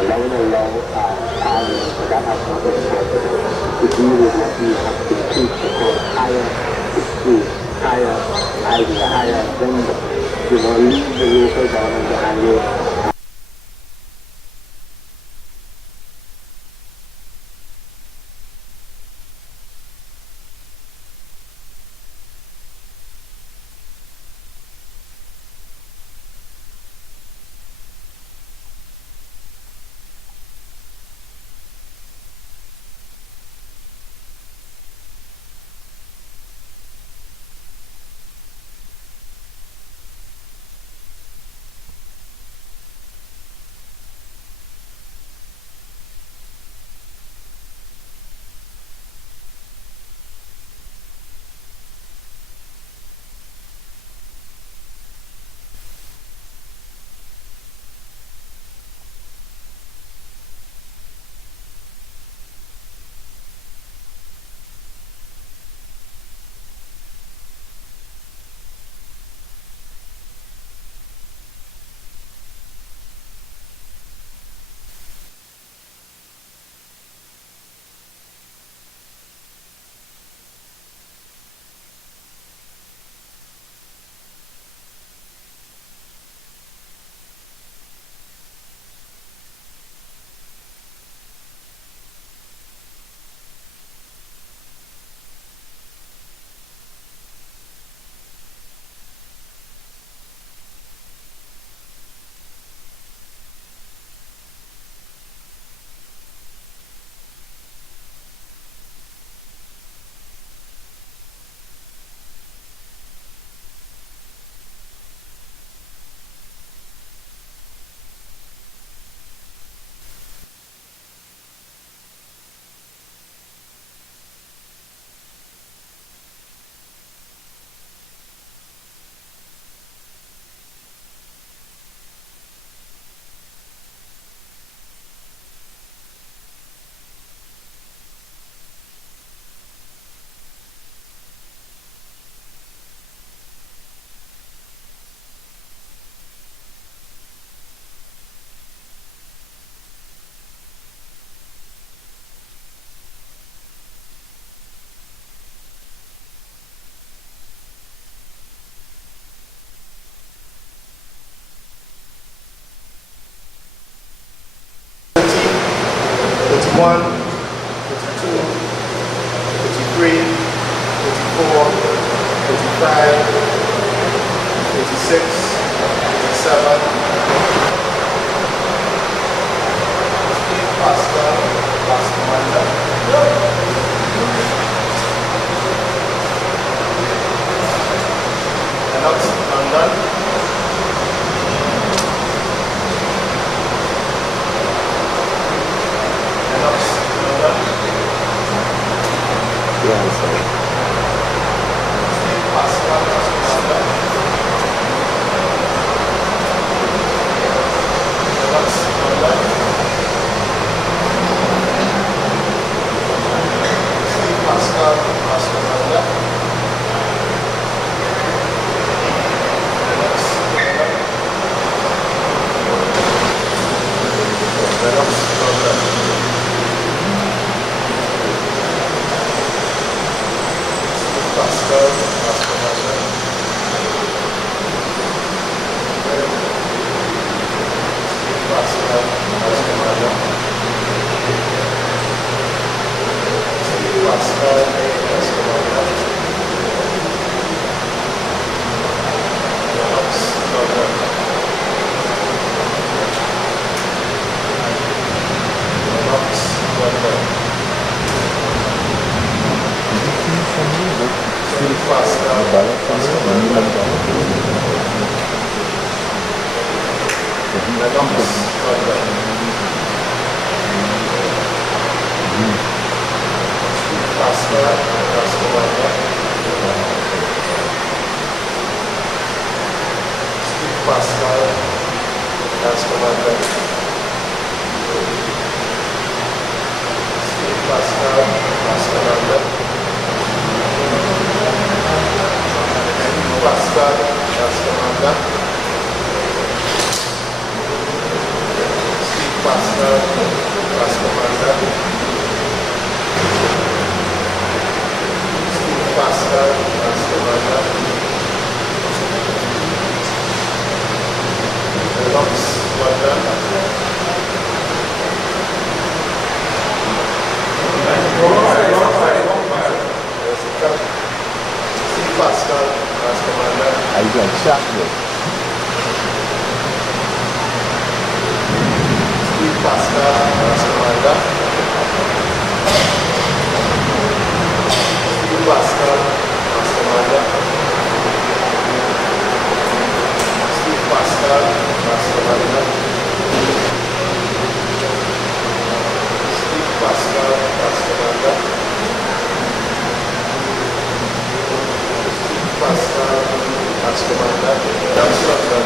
allowing a low power that has not been calculated to deal with what we have to teach because higher speed, higher idea, higher agenda. Leave the local government behind you. One, 52, 53, 54, 55, 56, 57. Pastor, Commander. Lennox, London. Masterminder. Steve Pascal, Masterminder. Steve Pascal, Masterminder. Steve Pascal, Masterminder. Steve Pascal, Masterminder. That's London.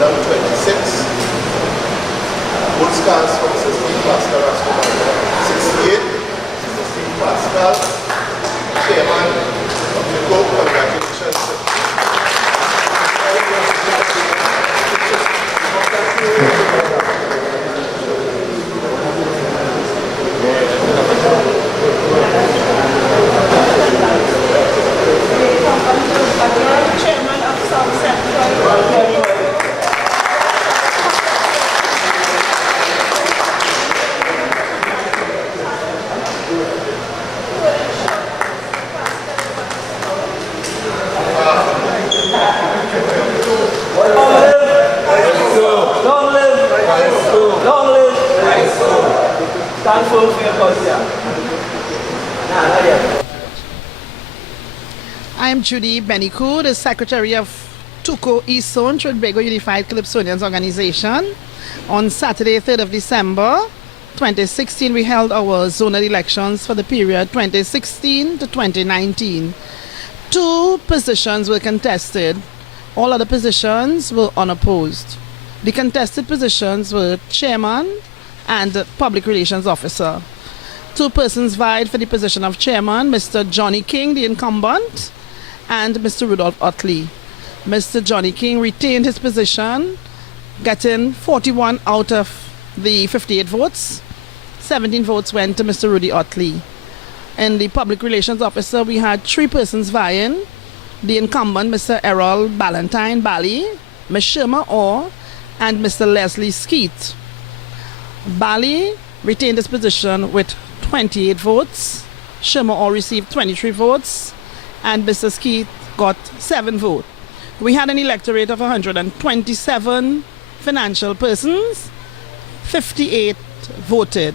Number 26. Full scans from Mr. Steve Pascal, 68. Mr. Steve Pascal, Chairman of TUCO, congratulations. Chairman of South Central. I'm Judy Benikou, the Secretary of TUCO East Zone, Trinbago Unified Calypsonians Organization. On Saturday, 3rd of December 2016, we held our zonal elections for the period 2016 to 2019. 2 positions were contested. All other positions were unopposed. The contested positions were Chairman and Public Relations Officer. 2 persons vied for the position of Chairman, Mr. Johnny King, the incumbent, and Mr. Rudolph Utley. Mr. Johnny King retained his position, getting 41 out of the 58 votes. 17 votes went to Mr. Rudy Utley. In the Public Relations Officer, we had 3 persons vying. The incumbent, Mr. Errol Ballantyne Bally, Ms. Sherma Orr, and Mr. Leslie Skeet. Bally retained his position with 28 votes. Sherma Orr received 23 votes. And Mr. Skeet got 7 votes. We had an electorate of 127 financial persons. 58 voted.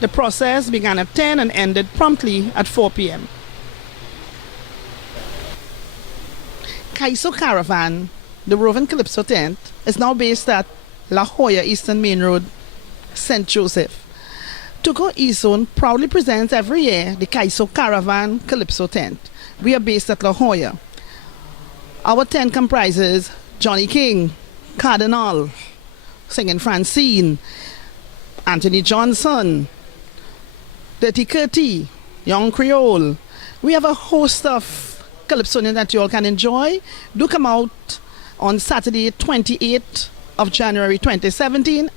The process began at 10 and ended promptly at 4 p.m. Kaiso Caravan, the roving Calypso tent, is now based at La Jolla Eastern Main Road, St. Joseph. TUCO East Zone proudly presents every year the Kaiso Caravan Calypso tent. We are based at La Jolla. Our tent comprises Johnny King, Cardinal, singing Francine, Anthony Johnson, Dirty Curty, Young Creole. We have a host of Calypsonians that you all can enjoy. Do come out on Saturday, 28th of January 2017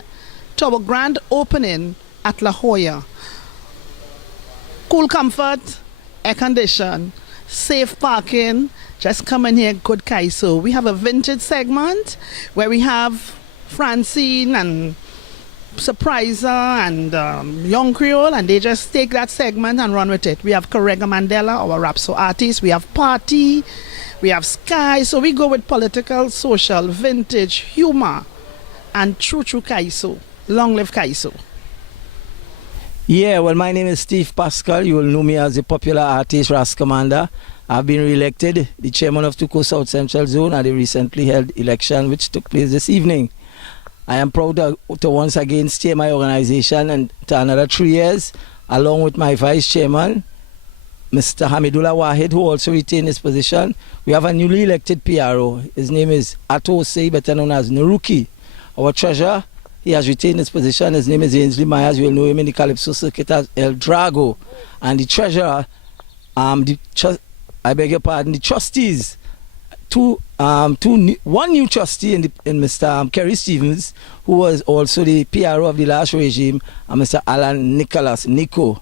to our grand opening at La Jolla. Cool comfort, air condition, safe parking. Just come in here, good Kaiso. We have a vintage segment where we have Francine and Surpriser and Young Creole, and they just take that segment and run with it. We have Correga Mandela, our Rapso artist. We have Party. We have Sky. So we go with political, social, vintage, humor, and true Kaiso. Long live Kaiso. Yeah, well, my name is Steve Pascal. You will know me as the popular artist Ras Commander. I've been re-elected the chairman of TUCO South Central Zone at the recently held election which took place this evening. I am proud to once again steer my organization and to another 3 years, along with my vice chairman, Mr. Hamidullah Wahid, who also retained his position. We have a newly elected PRO. His name is Ato Say, better known as Nuruki. Our treasurer, he has retained his position. His name is Ainsley Myers. You will know him in the Calypso circuit as El Drago. And the treasurer, I beg your pardon, the trustees, one new trustee in Mr. Kerry Stevens, who was also the PRO of the last regime, and Mr. Alan Nicholas, Nico.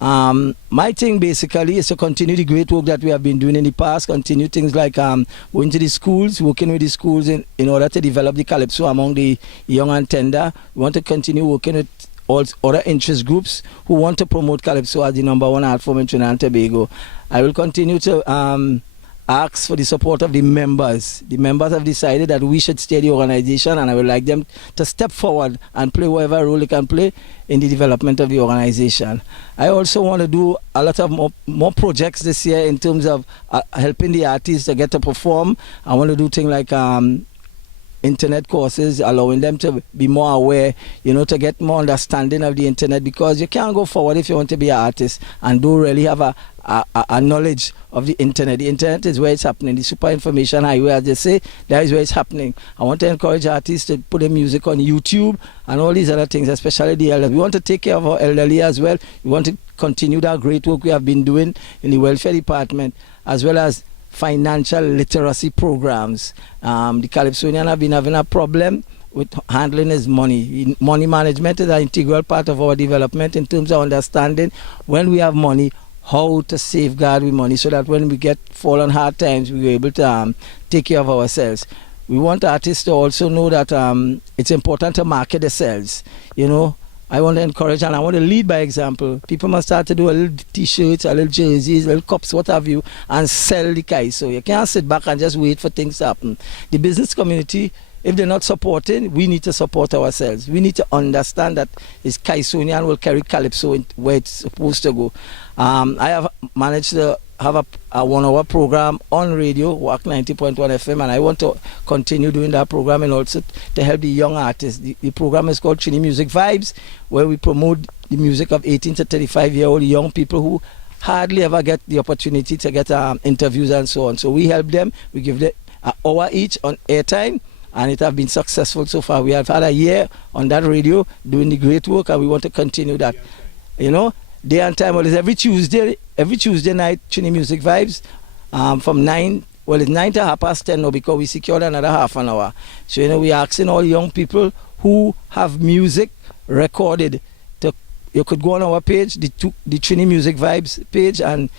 My thing basically is to continue the great work that we have been doing in the past, continue things like going to the schools, working with the schools in order to develop the calypso among the young and tender. We want to continue working with all other interest groups who want to promote calypso as the #1 art form in Trinidad and Tobago. I will continue to ask for the support of the members. The members have decided that we should stay the organization, and I would like them to step forward and play whatever role they can play in the development of the organization. I also want to do a lot of more projects this year in terms of helping the artists to get to perform. I want to do things like internet courses, allowing them to be more aware, to get more understanding of the internet, because you can't go forward if you want to be an artist and don't really have a knowledge of the internet. The internet is where it's happening. The super information highway, as they say, that is where it's happening. I want to encourage artists to put their music on YouTube and all these other things, especially the elderly. We want to take care of our elderly as well. We want to continue that great work we have been doing in the welfare department, as well as financial literacy programs. The Calypsonian have been having a problem with handling his money. Money management is an integral part of our development in terms of understanding when we have money, how to safeguard with money so that when we fall on hard times, we're able to take care of ourselves. We want artists to also know that it's important to market themselves. I want to encourage and I want to lead by example. People must start to do a little t-shirts, a little jerseys, little cups, what have you, and sell the Kai. So you can't sit back and just wait for things to happen. The business community, if they're not supporting, we need to support ourselves. We need to understand that it's Kaisonian will carry Calypso where it's supposed to go. I have managed to have a 1-hour program on radio, WAC 90.1 FM, and I want to continue doing that program and also to help the young artists. The program is called Trini Music Vibes, where we promote the music of 18 to 35-year-old young people who hardly ever get the opportunity to get interviews and so on. So we help them. We give them an hour each on airtime, and it has been successful so far. We have had a year on that radio doing the great work, and we want to continue that. Day and time, it's every Tuesday night, Trini Music Vibes, from 9, it's 9 to 10:30 now because we secured another half an hour. So, we're asking all young people who have music recorded, you could go on our page, the Trini Music Vibes page, and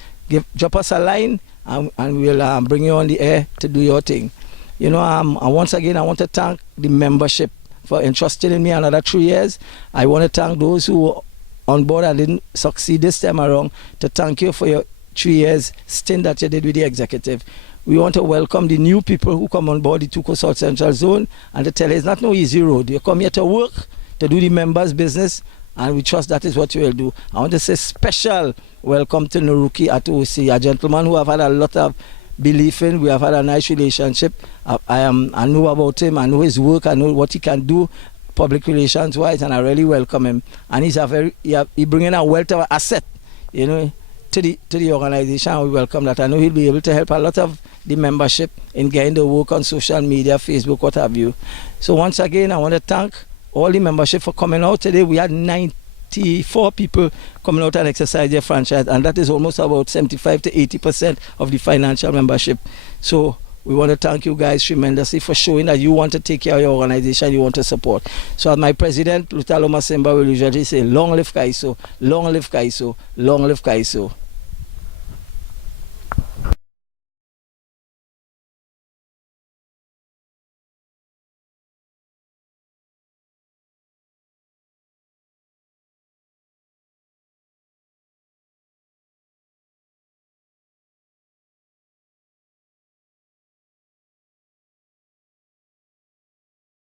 drop us a line, and we'll bring you on the air to do your thing. And once again, I want to thank the membership for entrusting in me another 3 years. I want to thank those who on board and didn't succeed this time around, to thank you for your 3 years stint that you did with the executive. We want to welcome the new people who come on board the TUCO South Central Zone, and to tell you it's not no easy road. You come here to work, to do the members' business, and we trust that is what you will do. I want to say special welcome to Naruki Atuosi, a gentleman who I've had a lot of belief in. We have had a nice relationship. I know about him, I know his work, I know what he can do public relations wise, and I really welcome him. And he bringing a wealth of asset, to the organization. We welcome that. I know he'll be able to help a lot of the membership in getting the work on social media, Facebook, what have you. So once again, I want to thank all the membership for coming out today. We had 94 people coming out and exercise their franchise, and that is almost about 75 to 80% of the financial membership. So we want to thank you guys tremendously for showing that you want to take care of your organization, you want to support. So as my president, Lutalo Masemba, will usually say, long live Kaiso, long live Kaiso, long live Kaiso.